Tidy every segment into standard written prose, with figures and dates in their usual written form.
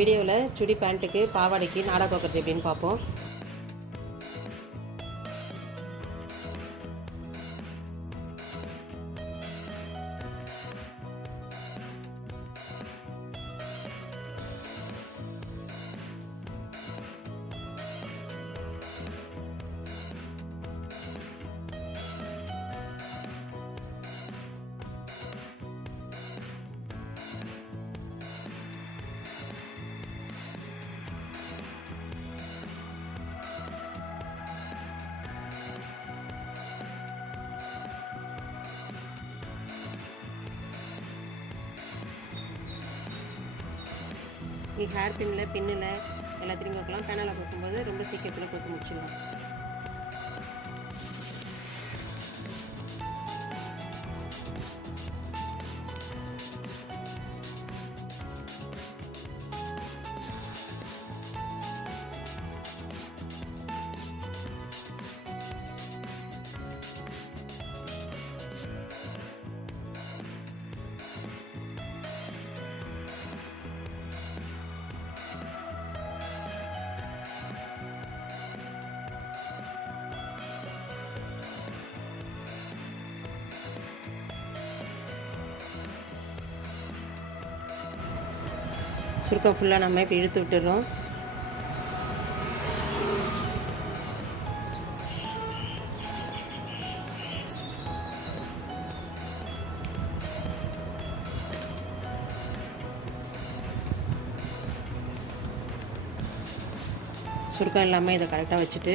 வீடியோவில் சுடி பேண்ட்டுக்கு பாவாடைக்கு நாடா கோக்கிறது எப்படின்னு பார்ப்போம். ஹேர் பின்னில் எல்லாத்தையும் கோக்கலாம். பேனலில் கோக்கும்போது ரொம்ப சீக்கிரத்தில் கோத்து முடிச்சிடலாம். சுருக்கம் ஃபுல்லாக நம்ம இப்போ இழுத்து விட்டுறோம். சுருக்கம் இல்லாமல் இதை கரெக்டாக வச்சுட்டு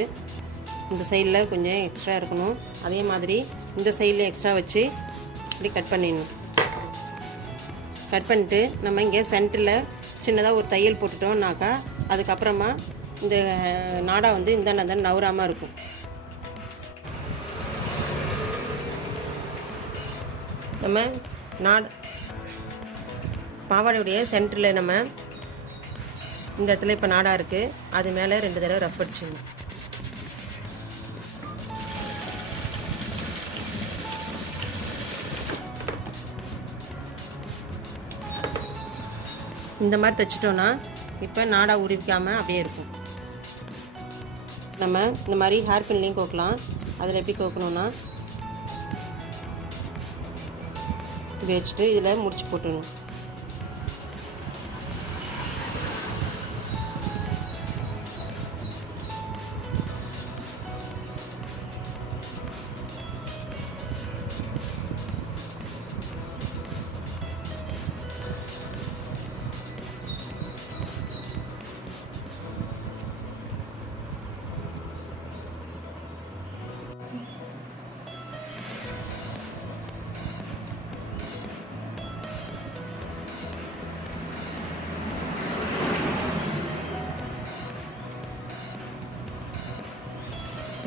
இந்த சைடில் கொஞ்சம் எக்ஸ்ட்ரா இருக்கணும். அதே மாதிரி இந்த சைடில் எக்ஸ்ட்ரா வச்சு இப்படி கட் பண்ணிடணும். கட் பண்ணிட்டு நம்ம இங்கே சென்டரில் சின்னதாக ஒரு தையல் போட்டுட்டோம்னாக்கா அதுக்கப்புறமா இந்த நாடா வந்து இந்த நவுறாமல் இருக்கும். நம்ம பாவாடையுடைய சென்டரில் நம்ம இந்த இடத்துல இப்போ நாடா இருக்குது, அது மேலே 2 தடவை ரஃப் அடிச்சிடணும். இந்த மாதிரி தைச்சிட்டோன்னா இப்போ நாடா உருவிக்காமல் அப்படியே இருக்கும். நம்ம இந்த மாதிரி ஹேர் பின்லையும் கோக்கலாம். அதில் எப்படி கோக்கணுன்னா இப்படி வச்சுட்டு இதில் முடிச்சு போட்டுடணும்.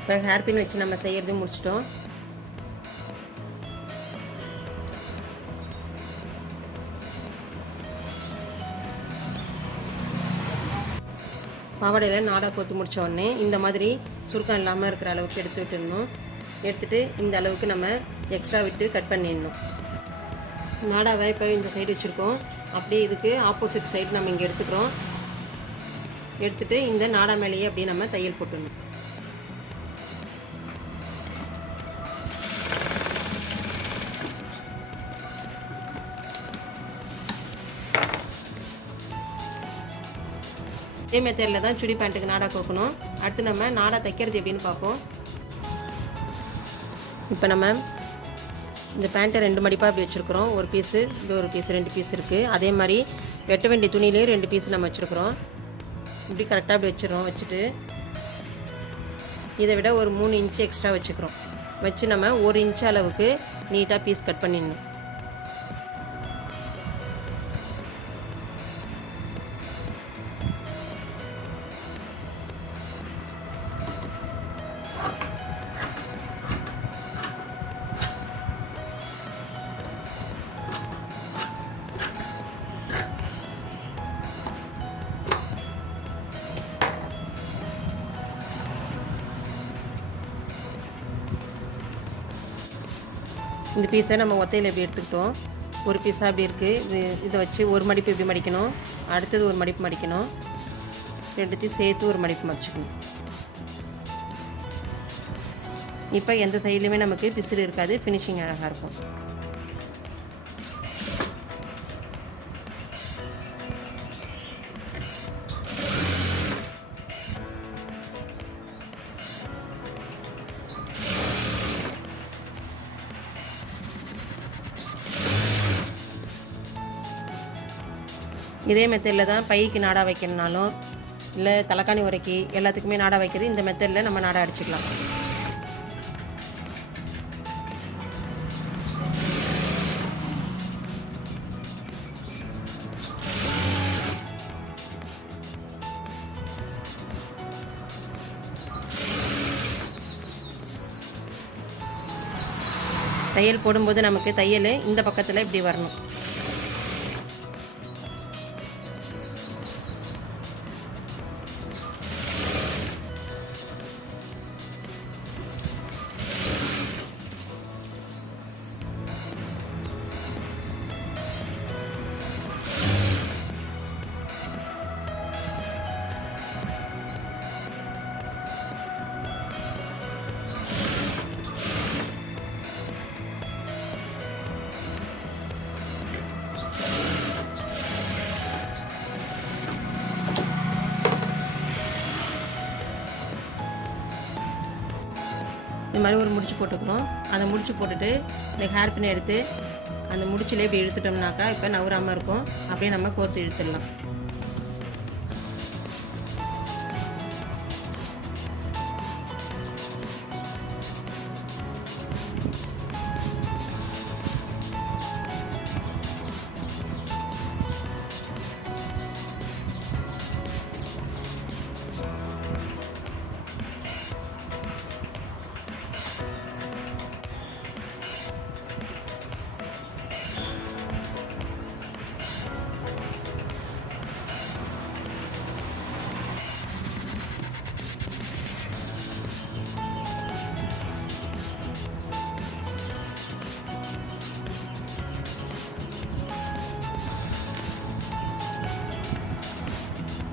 இப்போ ஹேர் பின் வச்சு நம்ம செய்கிறது முடிச்சிட்டோம். பாவாடையில் நாடா கோத்து முடித்த உடனே இந்த மாதிரி சுருக்கம் இல்லாமல் இருக்கிற அளவுக்கு எடுத்து விட்டுடணும். எடுத்துகிட்டு இந்த அளவுக்கு நம்ம எக்ஸ்ட்ரா விட்டு கட் பண்ணிடணும். நாடாவை இப்போ இந்த சைடு வச்சுருக்கோம். அப்படியே இதுக்கு ஆப்போசிட் சைடு நம்ம இங்கே எடுத்துக்கிறோம். எடுத்துகிட்டு இந்த நாடா மேலேயே அப்படியே நம்ம தையல் போட்டுடணும். இதே மெத்தடில் தான் சுடி பேண்ட்டுக்கு நாடா கோக்கணும். அடுத்து நம்ம நாடா தைக்கிறது எப்படின்னு பார்ப்போம். இப்போ நம்ம இந்த பேண்ட்டை 2 மடிப்பாக இப்படி வச்சுருக்குறோம். ஒரு பீஸு இப்படி ஒரு பீஸு 2 பீஸ் இருக்குது. அதே மாதிரி வெட்ட வேண்டிய துணியிலேயே 2 பீஸ் நம்ம வச்சுருக்குறோம். இப்படி கரெக்டாக இப்படி வச்சுட்டு இதை விட ஒரு 3 இன்ச்சு எக்ஸ்ட்ரா வச்சுக்கிறோம். வச்சு நம்ம 1 இன்ச்சு அளவுக்கு நீட்டாக பீஸ் கட் பண்ணிடணும். இந்த பீஸை நம்ம ஒத்தையில் எப்படி எடுத்துக்கிட்டோம். ஒரு பீஸாக அப்படி இருக்குது. இதை வச்சு ஒரு மடிப்பு இப்படி மடிக்கணும், அடுத்தது ஒரு மடிப்பு மடிக்கணும், ரெண்டுத்தையும் சேர்த்து ஒரு மடிப்பு மடிச்சுக்கணும். இப்போ எந்த சைட்லையுமே நமக்கு பிசுறு இருக்காது, ஃபினிஷிங் அழகாக இருக்கும். இதே மெத்தடில் தான் பைக்கு நாடா வைக்கணுனாலும் இல்லை தலைக்காணி உரைக்கி எல்லாத்துக்குமே நாடா வைக்கிறது இந்த மெத்தடில் நம்ம நாடா அடிச்சுக்கலாம். தையல் போடும்போது நமக்கு தையல் இந்த பக்கத்தில் இப்படி வரணும். இந்த மாதிரி ஒரு முடிச்சு போட்டுக்கிறோம். அதை முடிச்சு போட்டுட்டு இந்த ஹேர் பின்னை எடுத்து அந்த முடிச்சிலே இப்படி இழுத்துட்டோம்னாக்கா இப்போ நவுறாமல் இருக்கும். அப்படியே நம்ம கோர்த்து இழுத்துடலாம்.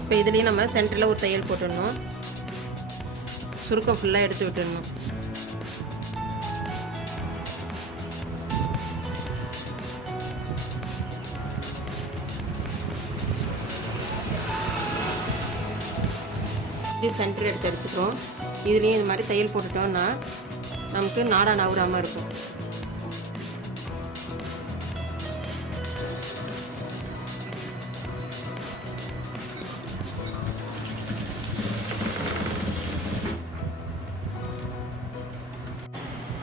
இப்போ இதுலேயும் நம்ம சென்டரில் ஒரு தையல் போட்டுடணும். சுருக்கம் ஃபுல்லாக எடுத்து விட்டுடணும். இப்படி சென்டர் எடுத்துக்கிறோம். இதுலேயும் இந்த மாதிரி தையல் போட்டுட்டோம்னா நமக்கு நாடா நவுறாமல் இருக்கும்.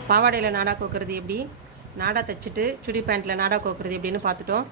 பாவாடையில் நாடா கோக்குறது எப்படி, நாடா தைச்சிட்டு சுடி பேண்ட்டில் நாடா கோக்குறது எப்படின்னு பார்த்துட்டோம்.